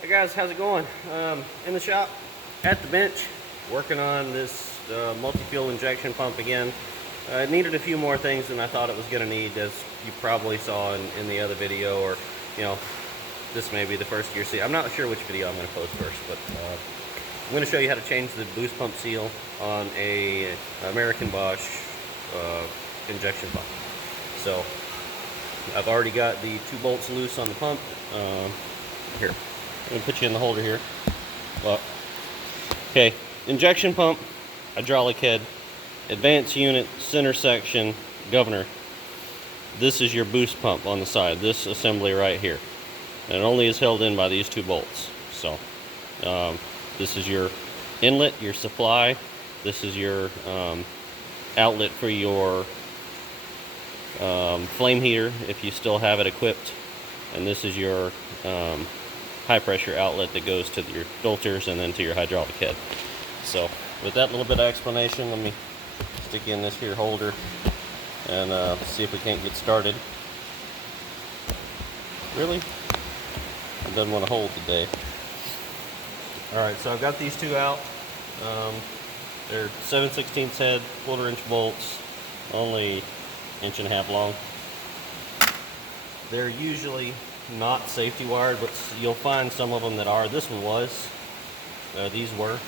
Hey guys, how's it going? In the shop, at the bench, working on this multi-fuel injection pump again. It needed a few more things than I thought it was going to need, as you probably saw in the other video, or this may be the first you're seeing. I'm not sure which video I'm going to post first, but I'm going to show you how to change the boost pump seal on a American Bosch injection pump. So I've already got the 2 bolts loose on the pump. Here, I'm going to put you in the holder here. Okay, injection pump, hydraulic head, advanced unit, center section, governor. This is your boost pump on the side, this assembly right here. And it only is held in by these 2 bolts. So this is your inlet, your supply. This is your outlet for your flame heater if you still have it equipped. And this is your high pressure outlet that goes to your filters and then to your hydraulic head. So with that little bit of explanation, let me stick in this here holder and see if we can't get started. Really? It doesn't want to hold today. Alright, so I've got these 2 out. They're 7/16 head, 1/4 inch bolts, only 1.5 inches long. They're usually not safety wired, but you'll find some of them that are. This one was. These were.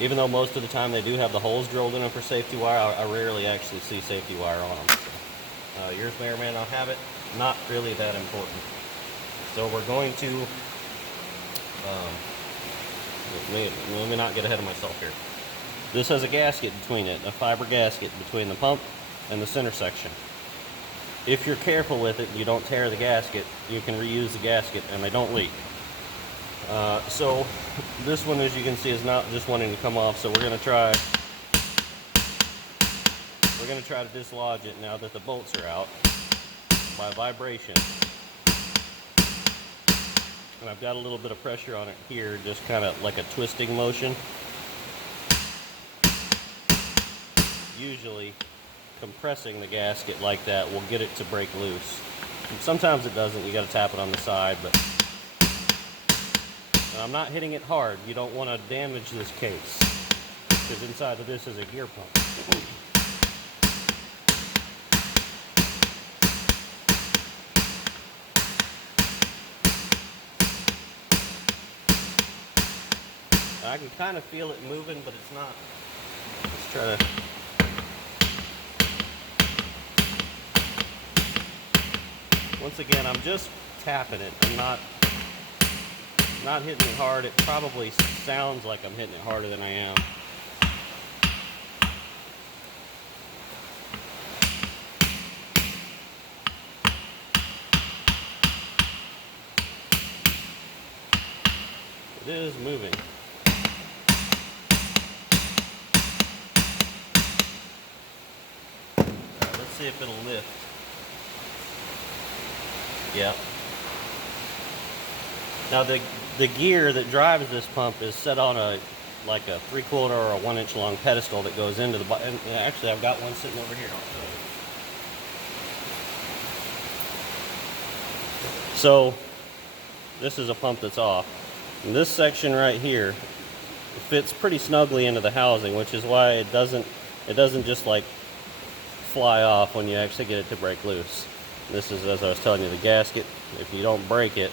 Even though most of the time they do have the holes drilled in them for safety wire, I rarely actually see safety wire on them. Yours may or may not have it. Not really that important. So we're going to, let me not get ahead of myself here. This has a gasket between it, a fiber gasket between the pump and the center section. If you're careful with it and you don't tear the gasket, you can reuse the gasket and they don't leak. So this one, as you can see, is not just wanting to come off, so we're going to try to dislodge it now that the bolts are out by vibration. And I've got a little bit of pressure on it here, just kind of like a twisting motion. Usually compressing the gasket like that will get it to break loose. And sometimes it doesn't, you got to tap it on the side, but I'm not hitting it hard. You don't want to damage this case, because inside of this is a gear pump. I can kind of feel it moving, but it's not. Let's try to. Once again, I'm just tapping it. I'm not hitting it hard. It probably sounds like I'm hitting it harder than I am. It is moving. Let's see if it'll lift. Yeah. Now the gear that drives this pump is set on like a 3/4 or a 1 inch long pedestal that goes into the bottom. And actually, I've got one sitting over here. I'll show you. So this is a pump that's off. And this section right here fits pretty snugly into the housing, which is why it doesn't just like fly off when you actually get it to break loose. This is, as I was telling you, the gasket. If you don't break it,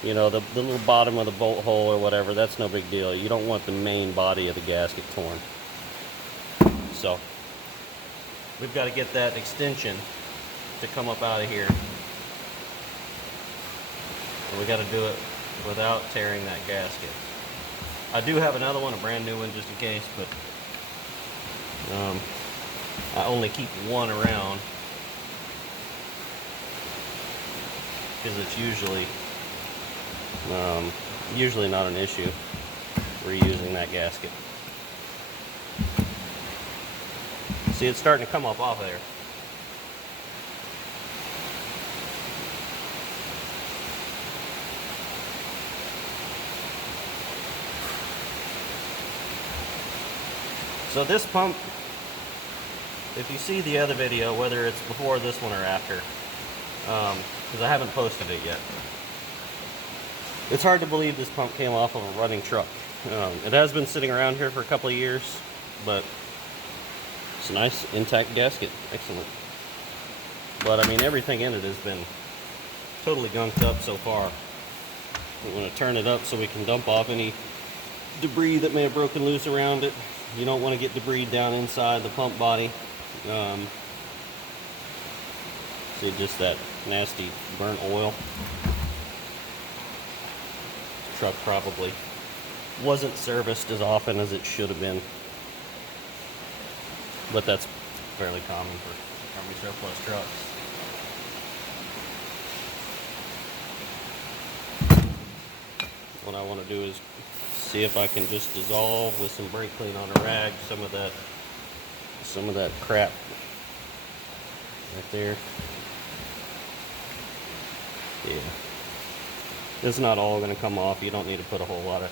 the little bottom of the bolt hole or whatever, that's no big deal. You don't want the main body of the gasket torn. So we've got to get that extension to come up out of here. And we got to do it without tearing that gasket. I do have another one, a brand new one, just in case, but I only keep one around because it's usually not an issue reusing that gasket. See, it's starting to come up off of there. So this pump, if you see the other video, whether it's before this one or after, because I haven't posted it yet, It's hard to believe this pump came off of a running truck. It has been sitting around here for a couple of years, but it's a nice intact gasket. Excellent. But I mean, everything in it has been totally gunked up so far. We want to turn it up so we can dump off any debris that may have broken loose around it. You don't want to get debris down inside the pump body. See just that nasty burnt oil. Truck probably wasn't serviced as often as it should have been, but that's fairly common for Army surplus trucks. What I want to do is see if I can just dissolve with some brake clean on a rag some of that crap right there. Yeah. It's not all going to come off. You don't need to put a whole lot of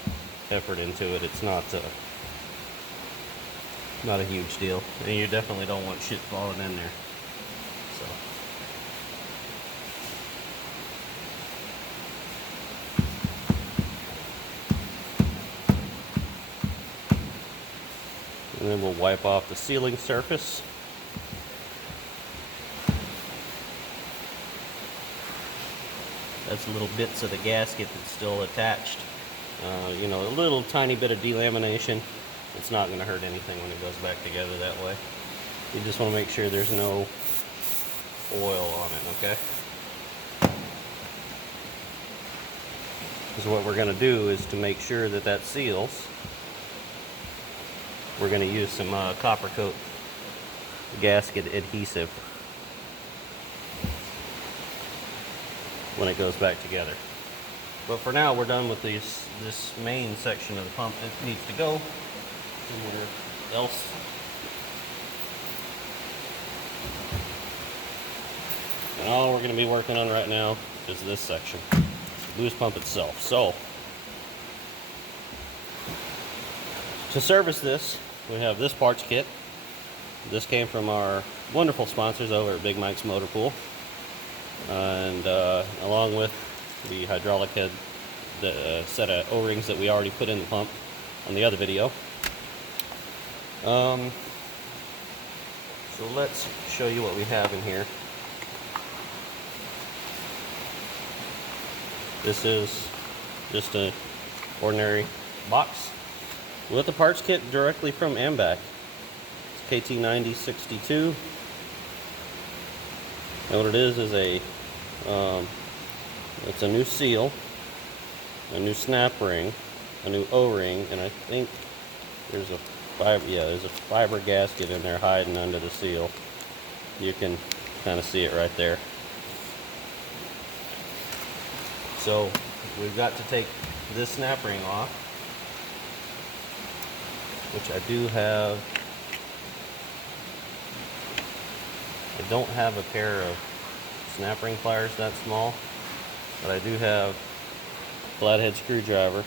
effort into it. It's not a huge deal. And you definitely don't want shit falling in there. So. And then we'll wipe off the sealing surface. That's little bits of the gasket that's still attached. You know, a little tiny bit of delamination. It's not going to hurt anything when it goes back together that way. You just want to make sure there's no oil on it, okay? Because what we're going to do is to make sure that that seals, we're going to use some copper coat gasket adhesive when it goes back together. But for now, we're done with this main section of the pump. It needs to go somewhere else. And all we're going to be working on right now is this section, the boost pump itself. So, to service this, we have this parts kit. This came from our wonderful sponsors over at Big Mike's Motor Pool. And along with the hydraulic head, the set of O-rings that we already put in the pump on the other video. So let's show you what we have in here. This is just an ordinary box with the parts kit directly from AMBAC. It's KT9062. And what it is a it's a new seal, a new snap ring, a new O-ring, and I think there's a fiber gasket in there hiding under the seal. You can kind of see it right there. So we've got to take this snap ring off, which I do have. I don't have a pair of snap ring pliers that small, but I do have a flathead screwdriver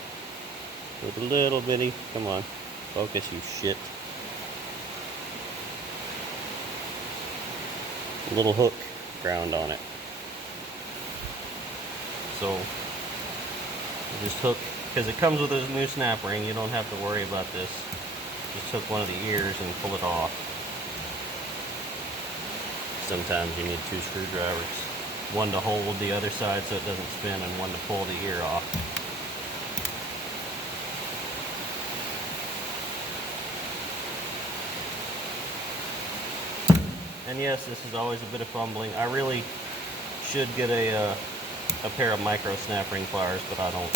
with a little bitty, come on, focus you shit, a little hook ground on it. So just hook, because it comes with a new snap ring, you don't have to worry about this. Just hook one of the ears and pull it off. Sometimes you need two screwdrivers. One to hold the other side so it doesn't spin, and one to pull the ear off. And yes, this is always a bit of fumbling. I really should get a pair of micro snap ring pliers, but I don't.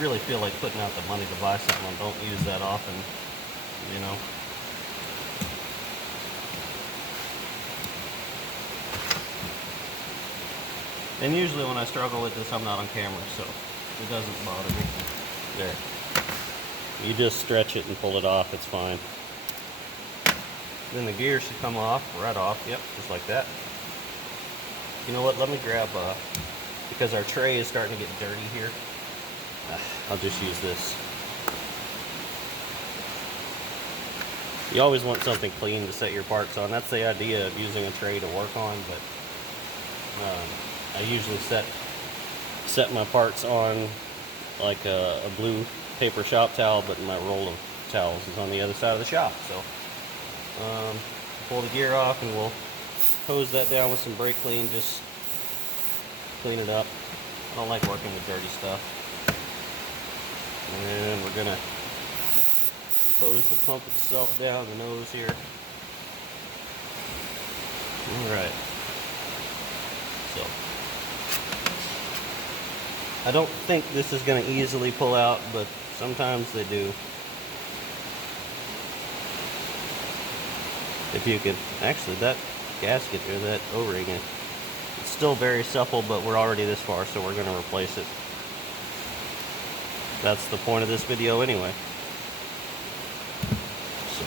Really feel like putting out the money to buy something and don't use that often, you know. And usually when I struggle with this, I'm not on camera, so it doesn't bother me. There. You just stretch it and pull it off, it's fine. Then the gear should come off, right off, yep, just like that. You know what, let me grab, because our tray is starting to get dirty here. I'll just use this. You always want something clean to set your parts on. That's the idea of using a tray to work on, but I usually set my parts on like a blue paper shop towel, but my roll of towels is on the other side of the shop. So pull the gear off and we'll hose that down with some brake clean, just clean it up. I don't like working with dirty stuff. And we're gonna hose the pump itself down the nose here. Alright. So I don't think this is going to easily pull out, but sometimes they do. If you could, actually that gasket or that O-ring, it's still very supple, but we're already this far, so we're going to replace it. That's the point of this video anyway. So,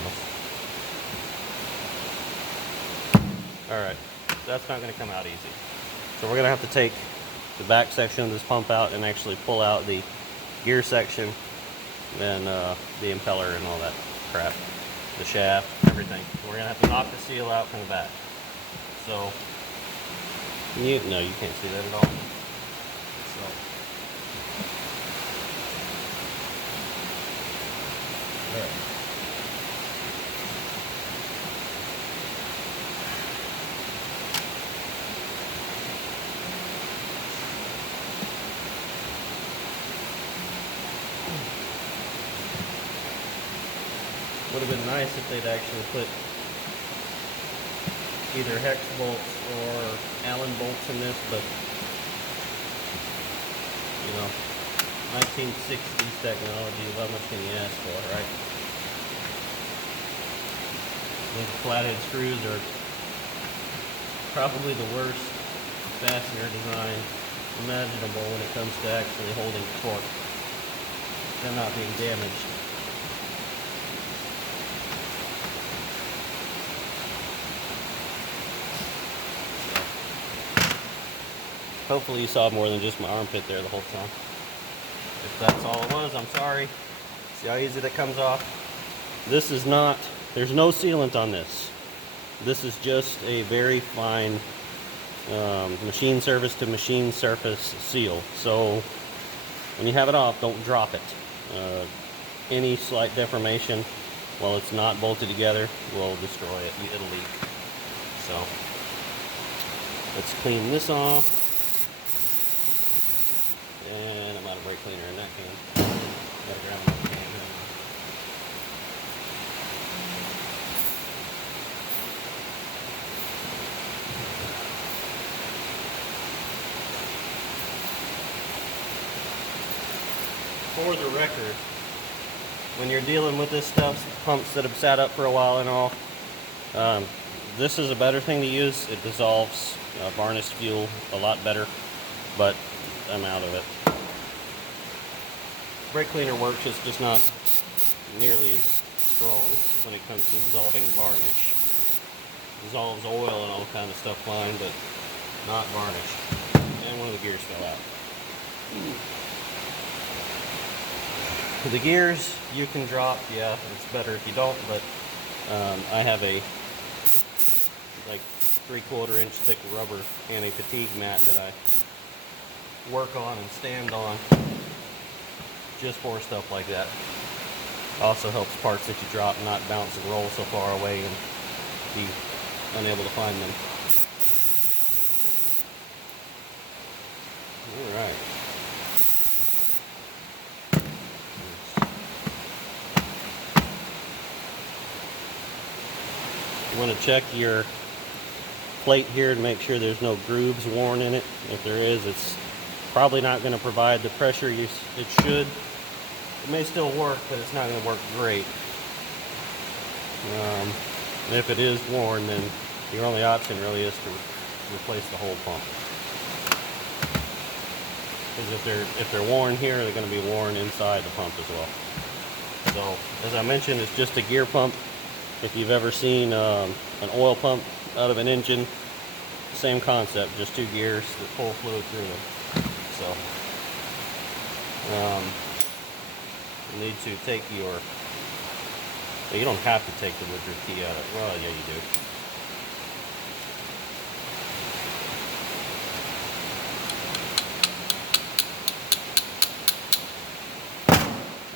alright, that's not going to come out easy. So we're going to have to take the back section of this pump out and actually pull out the gear section, then the impeller and all that crap, the shaft, everything. We're gonna have to knock the seal out from the back. So no, you can't see that at all. So all right. Would have been nice if they'd actually put either hex bolts or Allen bolts in this, but you know, 1960s technology, how much can you ask for, right? These flathead screws are probably the worst fastener design imaginable when it comes to actually holding torque. They're not being damaged. Hopefully you saw more than just my armpit there the whole time. If that's all it was, I'm sorry. See how easy that comes off? This is not, there's no sealant on this. This is just a very fine machine surface to machine surface seal. So when you have it off, don't drop it. Any slight deformation while it's not bolted together will destroy it. It'll leak. So let's clean this off. And I'm out of brake cleaner in that can. Gotta grab another can here. For the record, when you're dealing with this stuff, pumps that have sat up for a while and all, this is a better thing to use. It dissolves varnished fuel a lot better, but I'm out of it. Brake cleaner works, it's just not nearly as strong when it comes to dissolving varnish. Dissolves oil and all kind of stuff fine, but not varnish. And one of the gears fell out. The gears you can drop, yeah, it's better if you don't, but I have a like 3/4 inch thick rubber anti-fatigue mat that I work on and stand on just for stuff like that. Also helps parts that you drop not bounce and roll so far away and be unable to find them. Alright. You want to check your plate here to make sure there's no grooves worn in it. If there is, it's probably not going to provide the pressure it should. It may still work, but it's not going to work great. If it is worn, then your only option really is to replace the whole pump. Because if they're worn here, they're going to be worn inside the pump as well. So, as I mentioned, it's just a gear pump. If you've ever seen an oil pump out of an engine, same concept, just two gears that pull fluid through them. So, you need to take your But you don't have to take the Woodruff key out of it. Well, yeah, you do.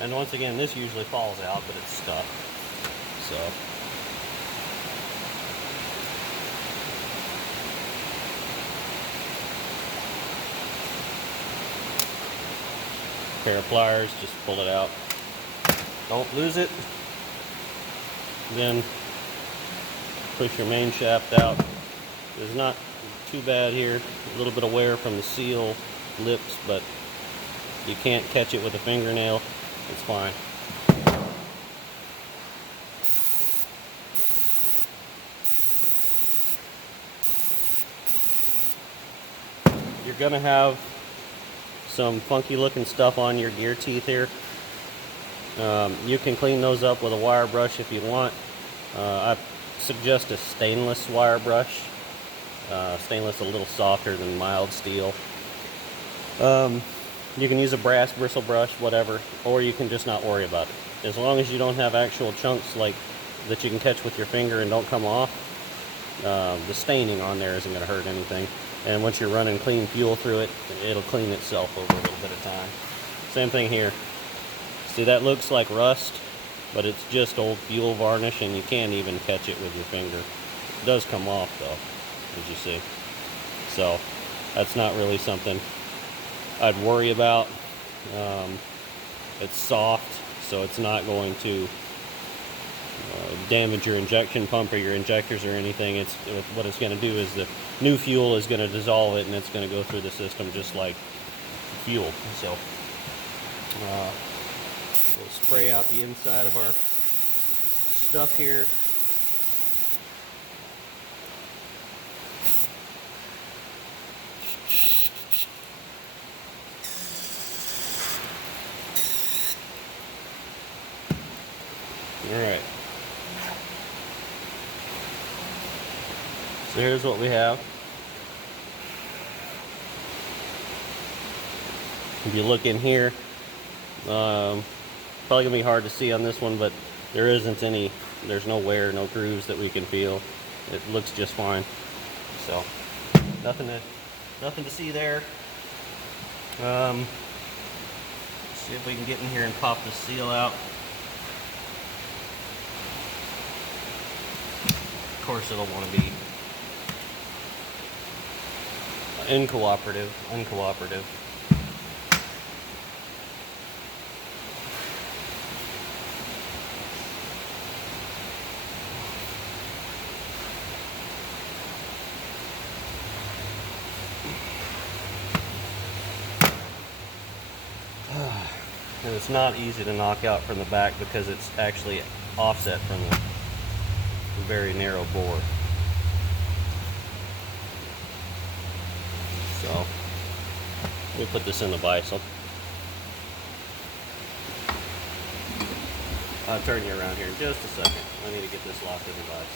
And once again, this usually falls out, but it's stuck. So. Pair of pliers, just pull it out. Don't lose it. Then push your main shaft out. It's not too bad here. A little bit of wear from the seal lips, but you can't catch it with a fingernail. It's fine. You're gonna have some funky looking stuff on your gear teeth here. You can clean those up with a wire brush if you want. I suggest a stainless wire brush. Stainless a little softer than mild steel. You can use a brass bristle brush, whatever, or you can just not worry about it. As long as you don't have actual chunks like that you can catch with your finger and don't come off, the staining on there isn't going to hurt anything. And once you're running clean fuel through it, it'll clean itself over a little bit of time. Same thing here. See, that looks like rust, but it's just old fuel varnish, and you can't even catch it with your finger. It does come off though, as you see. So that's not really something I'd worry about. It's soft, so it's not going to damage your injection pump or your injectors or anything. What it's going to do is the new fuel is going to dissolve it, and it's going to go through the system just like fuel. So we'll spray out the inside of our stuff here. All right. So here's what we have. If you look in here, probably gonna be hard to see on this one, but there's no wear, no grooves that we can feel. It looks just fine. So nothing to see there. See if we can get in here and pop the seal out. Of course, it'll want to be uncooperative. And it's not easy to knock out from the back because it's actually offset from the very narrow bore. So we'll put this in the vise. I'll turn you around here in just a second. I need to get this locked in the vise.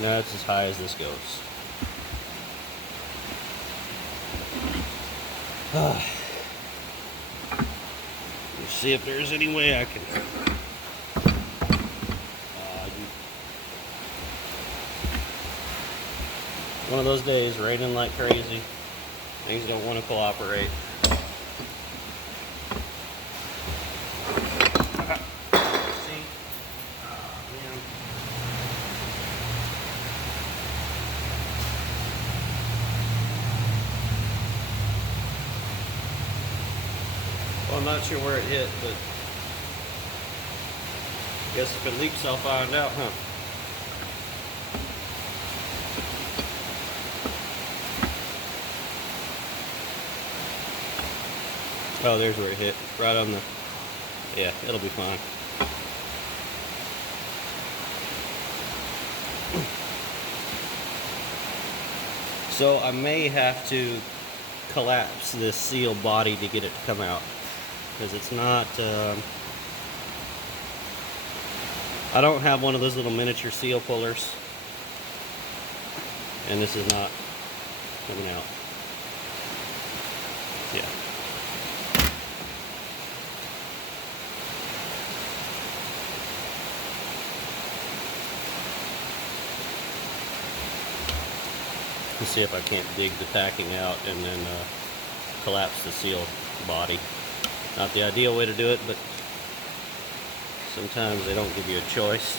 That's as high as this goes. Let's see if there's any way I can. One of those days, raining like crazy. Things don't want to cooperate. Well, I'm not sure where it hit, but I guess if it leaks, I'll find out, huh? Oh, there's where it hit. Right on the... Yeah, it'll be fine. So I may have to collapse this seal body to get it to come out, because it's not I don't have one of those little miniature seal pullers, and this is not coming out. Yeah. Let's see if I can't dig the packing out and then collapse the seal body. Not the ideal way to do it, but sometimes they don't give you a choice.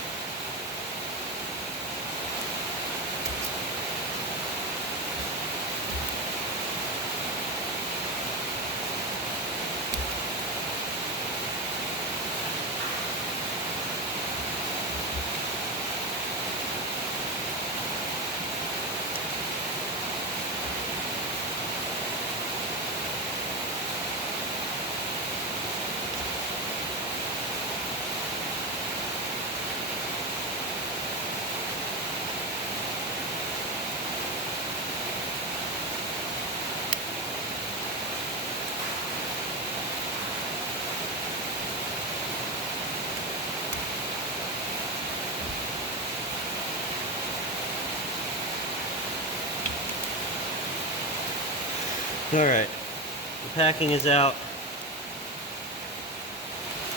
Alright, the packing is out.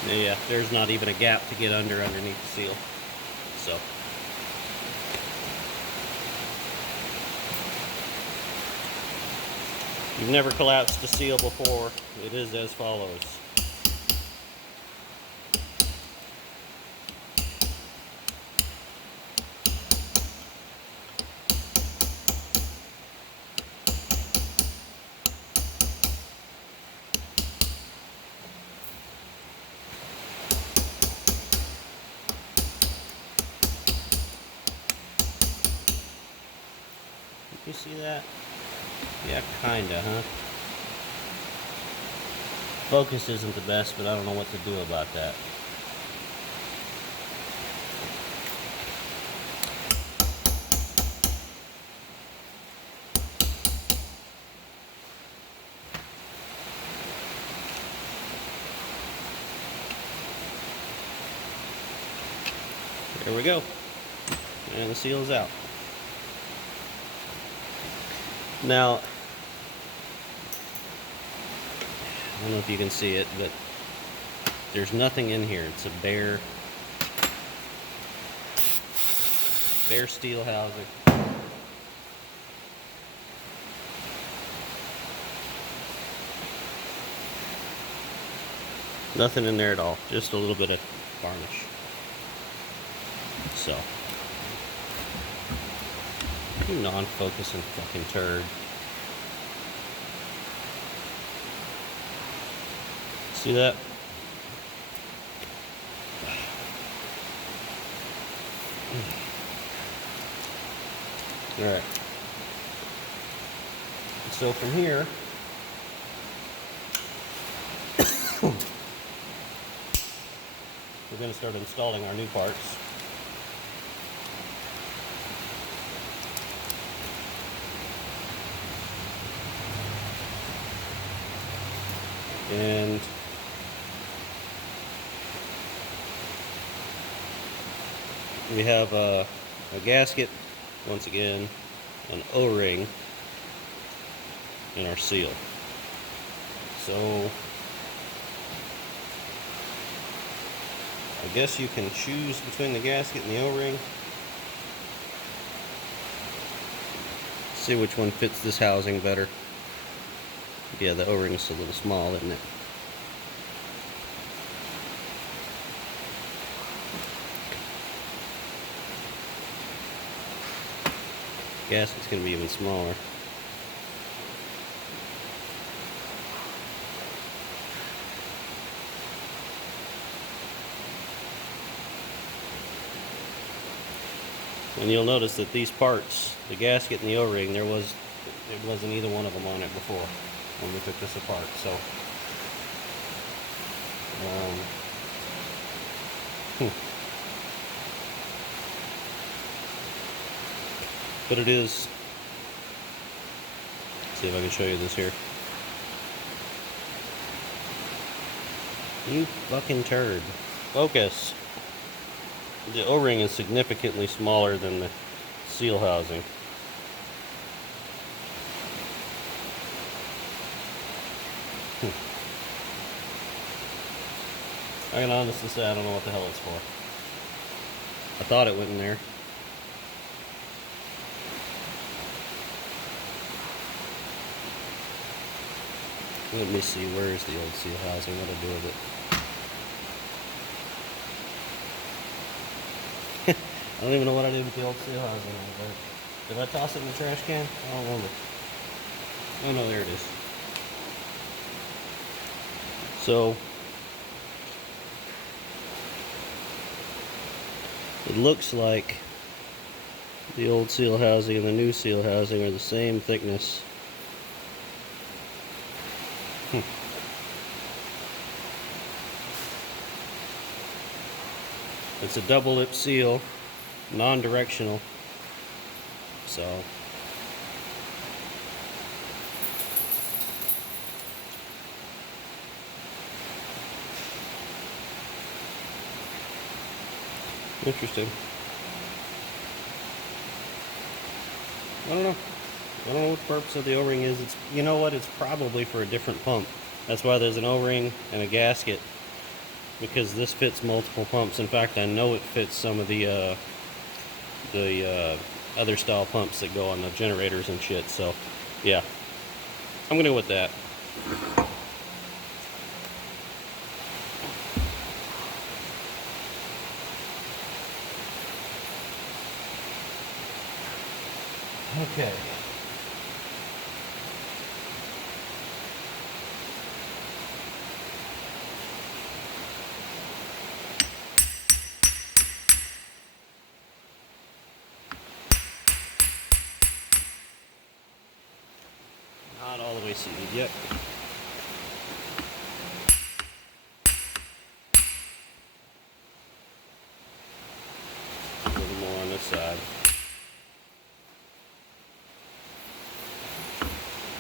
Yeah, there's not even a gap to get underneath the seal. So, you've never collapsed a seal before. It is as follows. You see that? Yeah, kinda, huh? Focus isn't the best, but I don't know what to do about that. There we go. And the seal's out. Now, I don't know if you can see it, but there's nothing in here. It's a bare steel housing. Nothing in there at all. Just a little bit of varnish. So, you non-focusing fucking turd. See that? Alright. So from here, we're going to start installing our new parts. And we have a gasket, once again, an O-ring, and our seal. So I guess you can choose between the gasket and the O-ring. See which one fits this housing better. Yeah, the O-ring is a little small, isn't it? Gasket's going to be even smaller. And you'll notice that these parts, the gasket and the O-ring, it wasn't either one of them on it before when we took this apart. So, but it is. Let's see if I can show you this here. You fucking turd. Focus. the O-ring is significantly smaller than the seal housing. I can honestly say I don't know what the hell it's for. I thought it went in there. Let me see, where is the old seal housing? What did I do with it? I don't even know what I did with the old seal housing. Did I toss it in the trash can? I don't remember. Oh no, there it is. So, it looks like the old seal housing and the new seal housing are the same thickness. It's a double lip seal, non-directional, so interesting. I don't know. I don't know what the purpose of the O-ring is. It's, you know what? It's probably for a different pump. That's why there's an O-ring and a gasket, because this fits multiple pumps. In fact, I know it fits some of the other style pumps that go on the generators and shit. So, yeah, I'm gonna go with that. Okay. Not all the way seated yet. A little more on this side.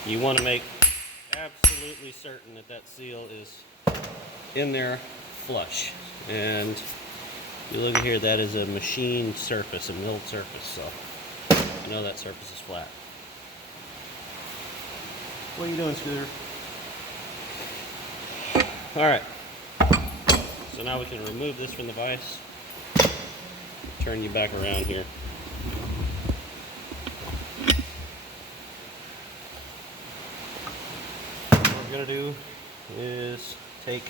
You want to make absolutely certain that that seal is in there flush. And you look at here, that is a machined surface, a milled surface, so you know that surface is flat. What are you doing, Scooter? Alright, so now we can remove this from the vise. Turn you back around here. What we're going to do is take...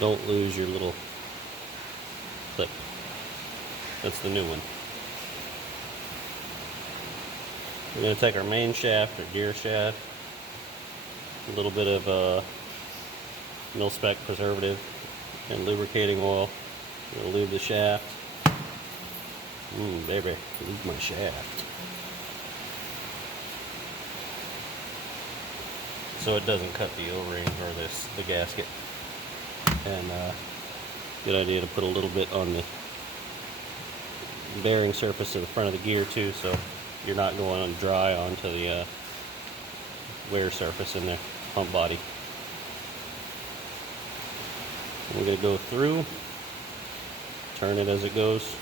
don't lose your little clip. That's the new one. We're going to take our main shaft, or gear shaft, a little bit of mil-spec preservative and lubricating oil. We're going to lube the shaft. Baby, lube my shaft. So it doesn't cut the O-ring or the gasket. And good idea to put a little bit on the bearing surface of the front of the gear too, so you're not going on dry onto the wear surface in the pump body. We're going to go through, turn it as it goes.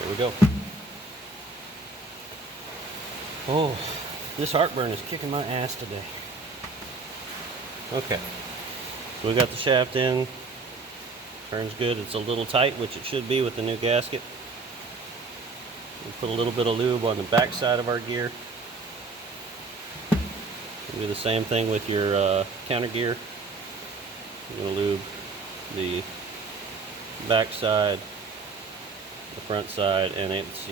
There we go. Oh, this heartburn is kicking my ass today. Okay, so we got the shaft in. Turns good. It's a little tight, which it should be with the new gasket. We'll put a little bit of lube on the back side of our gear. Do the same thing with your counter gear. You're going to lube the back side, the front side, and it's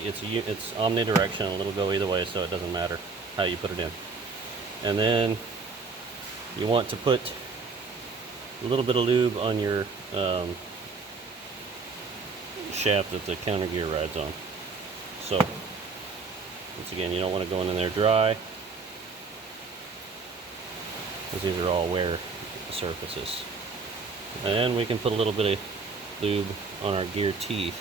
omnidirectional. It'll go either way, so it doesn't matter how you put it in. And then you want to put a little bit of lube on your shaft that the counter gear rides on. So, once again, you don't want to go in there dry, because these are all wear surfaces. And we can put a little bit of lube on our gear teeth.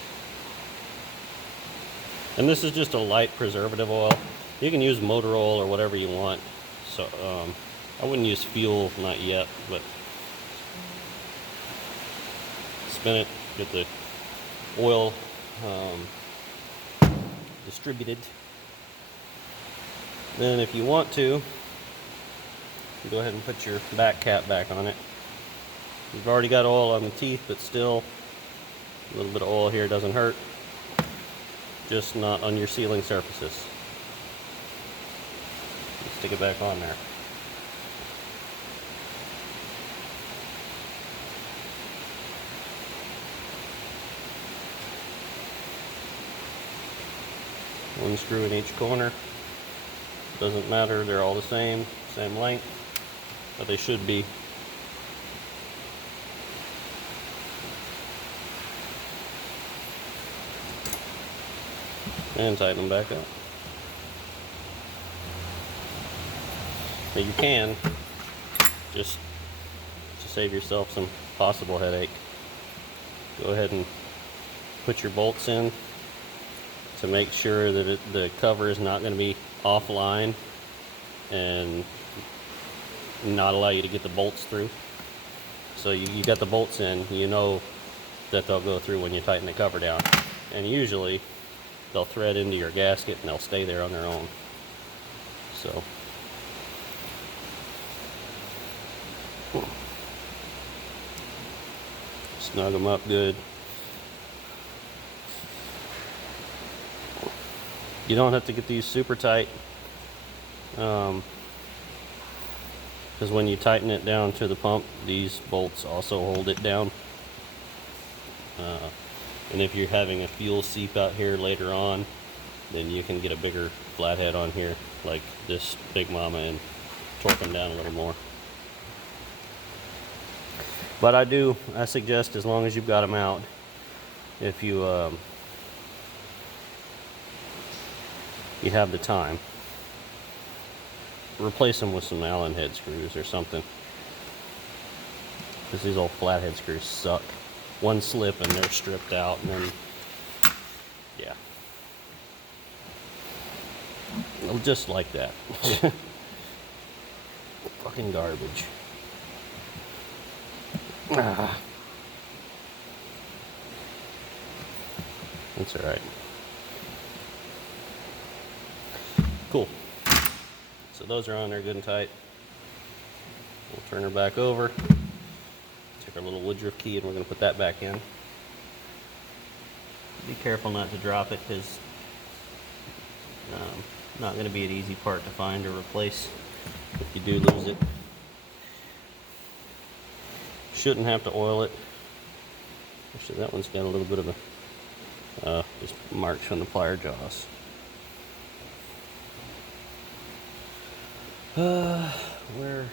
And this is just a light preservative oil. You can use motor oil or whatever you want. So, I wouldn't use fuel, not yet, but spin it, get the oil distributed. Then if you want to, go ahead and put your back cap back on it. You've already got oil on the teeth, but still a little bit of oil here doesn't hurt, just not on your sealing surfaces. Stick it back on there. One screw in each corner. Doesn't matter, they're all the same length, but they should be. And tighten them back up. Now you can, just to save yourself some possible headache, go ahead and put your bolts in to make sure that the cover is not going to be offline and not allow you to get the bolts through. So you got the bolts in, you know that they'll go through when you tighten the cover down. And usually they'll thread into your gasket and they'll stay there on their own. So snug them up good. You don't have to get these super tight, because when you tighten it down to the pump, these bolts also hold it down. And if you're having a fuel seep out here later on, then you can get a bigger flathead on here like this Big Mama and torque them down a little more. But I suggest, as long as you've got them out, if you you have the time, replace them with some Allen head screws or something, because these old flathead screws suck. One slip and they're stripped out, and then yeah, just like that. Fucking garbage. That's all right. Cool. So those are on there good and tight. We'll turn her back over. Take our little woodruff key and we're going to put that back in. Be careful not to drop it, because not going to be an easy part to find or replace if you do lose it. Shouldn't have to oil it. Actually, that one's got a little bit of a just marks from the plier jaws. Where?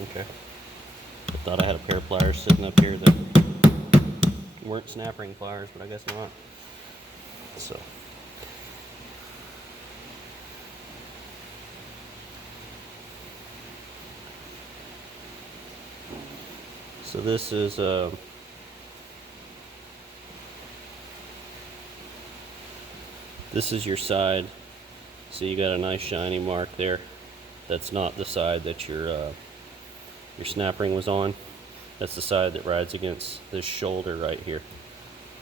Okay. I thought I had a pair of pliers sitting up here that weren't snap ring pliers, but I guess not. So this is your side. So you got a nice shiny mark there. That's not the side that your snap ring was on. That's the side that rides against this shoulder right here.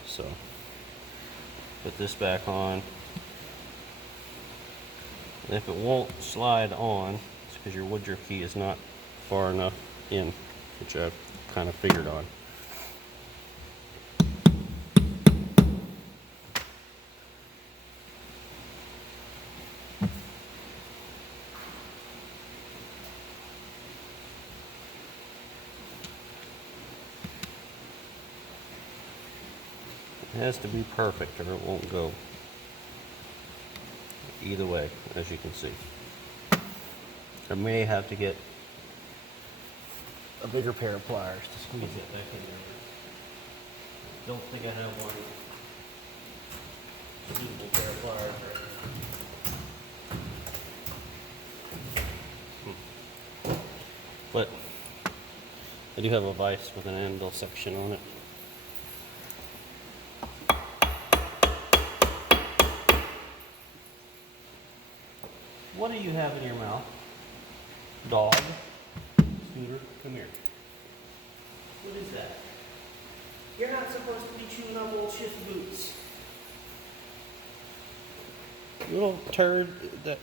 So put this back on. And if it won't slide on, it's because your woodruff key is not far enough in, which I've kind of figured on. It has to be perfect or it won't go. Either way, as you can see. I may have to get a bigger pair of pliers to squeeze it back in there. Don't think I have one suitable pair of pliers right now. But I do have a vise with an anvil section on it. do you have in your mouth? Dog. Scooter, come here. What is that? You're not supposed to be chewing on old shift boots. Little turd, that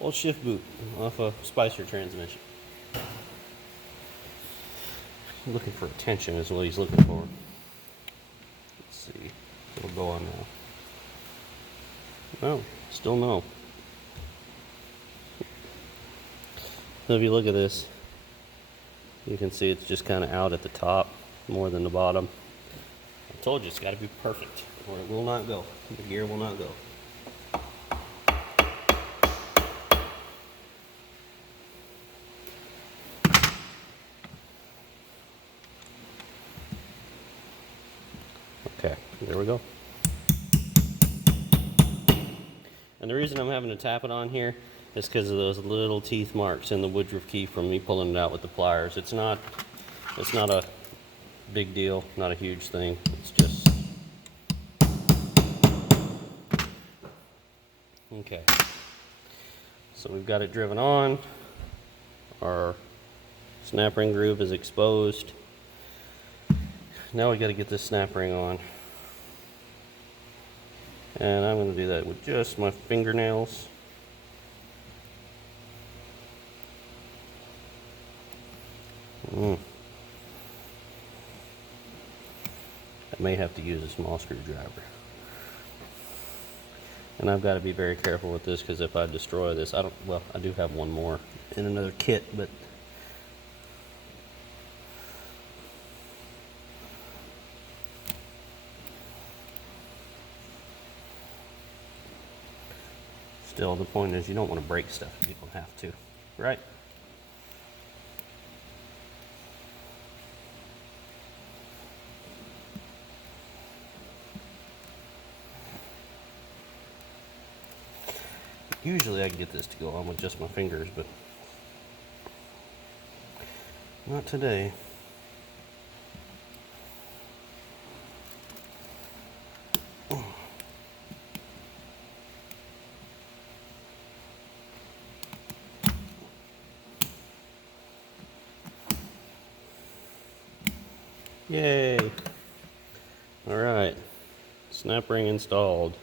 old shift boot off a Spicer transmission. Looking for attention is what he's looking for. Let's see. It'll go on now. No, still no. So if you look at this, you can see it's just kind of out at the top more than the bottom. I told you it's got to be perfect or it will not go. The gear will not go. Okay, there we go. And the reason I'm having to tap it on here is because of those little teeth marks in the woodruff key from me pulling it out with the pliers. It's not a big deal, not a huge thing. It's just okay. So we've got it driven on. Our snap ring groove is exposed. Now we got to get this snap ring on. And I'm going to do that with just my fingernails. I may have to use a small screwdriver. And I've got to be very careful with this because if I destroy this, I do have one more in another kit, but still, the point is you don't want to break stuff if you don't have to, right? Usually I can get this to go on with just my fingers, but not today. Yay! All right, snap ring installed.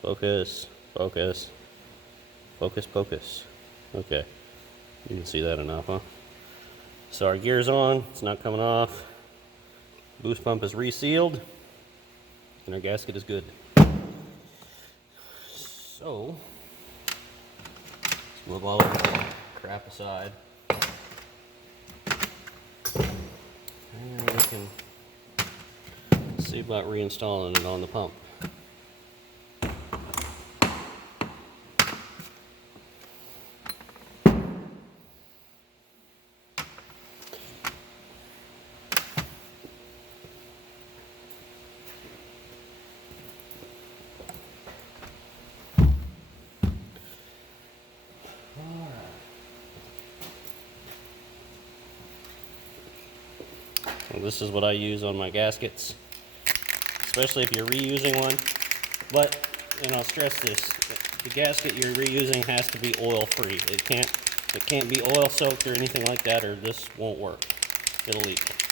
Focus, focus, focus, focus. Okay, you can see that enough, huh? So our gear's on, it's not coming off. Boost pump is resealed, and our gasket is good. So, let's move all of this crap aside. And we can see about reinstalling it on the pump. Well, this is what I use on my gaskets, especially if you're reusing one. But, and I'll stress this, the gasket you're reusing has to be oil free. It can't be oil soaked or anything like that, or this won't work. It'll leak.